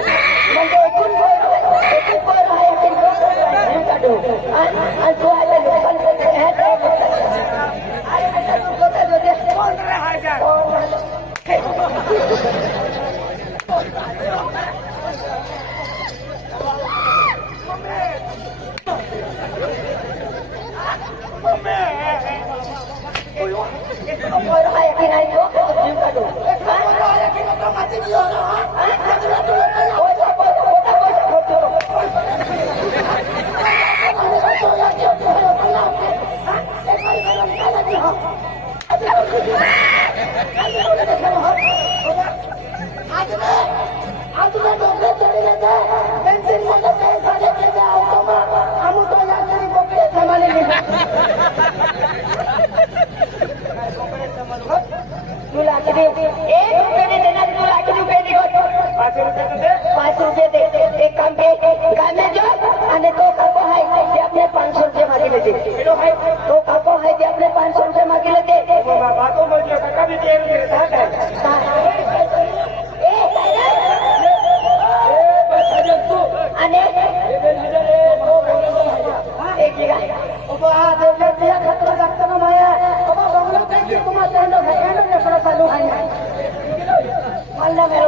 I'm going to चालू आहे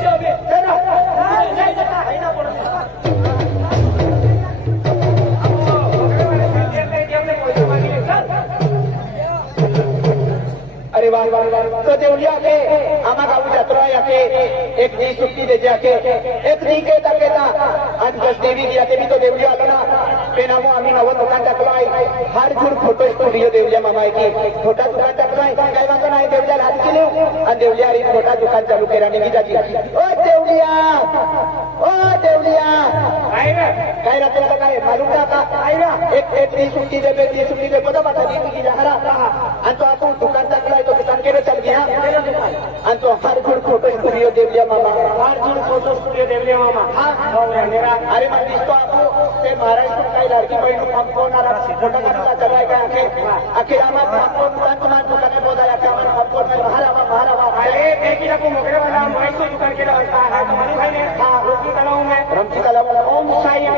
¡Ay, no, ¡Ay, no, परिवार तो जे उलिया के आमा का उजा त्रया के एक दी सुक्ति दे जा के एक दी के तके ता, ता आज बस देवी दिया के भी तो देवलिया ना पेना मो आमी नव दुकान तक लाई हर जुर फोटो स्टूडियो देवलिया मामा की छोटा दुकान तक लाई काय बात तो ना है देवलिया हाथ के लियो आ देवलिया री छोटा दुकान चालू करा ने की जा की ओ देवलिया ओ देवलिया आई रे काय रे तेरा काय मालूम का आई रे एक एक दी सुक्ति दे दे दी सुक्ति दे पता बता दी की जहरा आ Anto Harjun Foto Studio Devlia Mama. Harjun Foto Studio Devlia Mama. Ha? Oh ya, nera. Hari mana disitu aku? Teh marah itu kayak lari kau itu kampung nara. Bukan kita jaga ya, ke? Akhir amat kampung bukan tuan tuh kan bodoh ya kawan kampung itu mahal apa mahal apa? Ale, ini aku mau kerja mana? Mau itu juga kita harus tahu. Kamu mana? Ha, Rumpi Kalau Mu. Rumpi Kalau Mu. Om Sayang.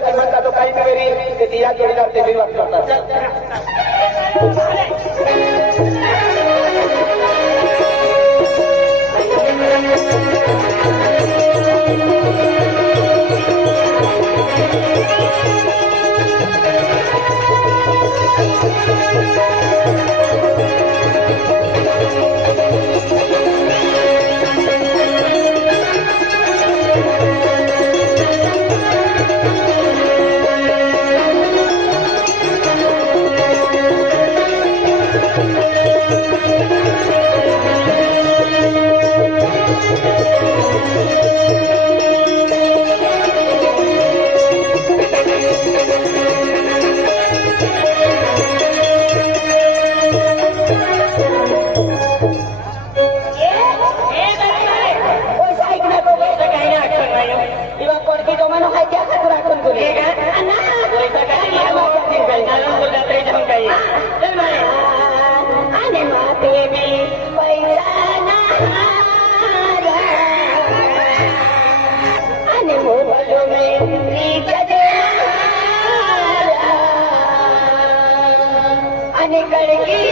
que manda ay, que hay que ay, ay! ¡Ay, ay, ay! ¡Ay, ay, ay! ¡Ay, Thank yeah. you.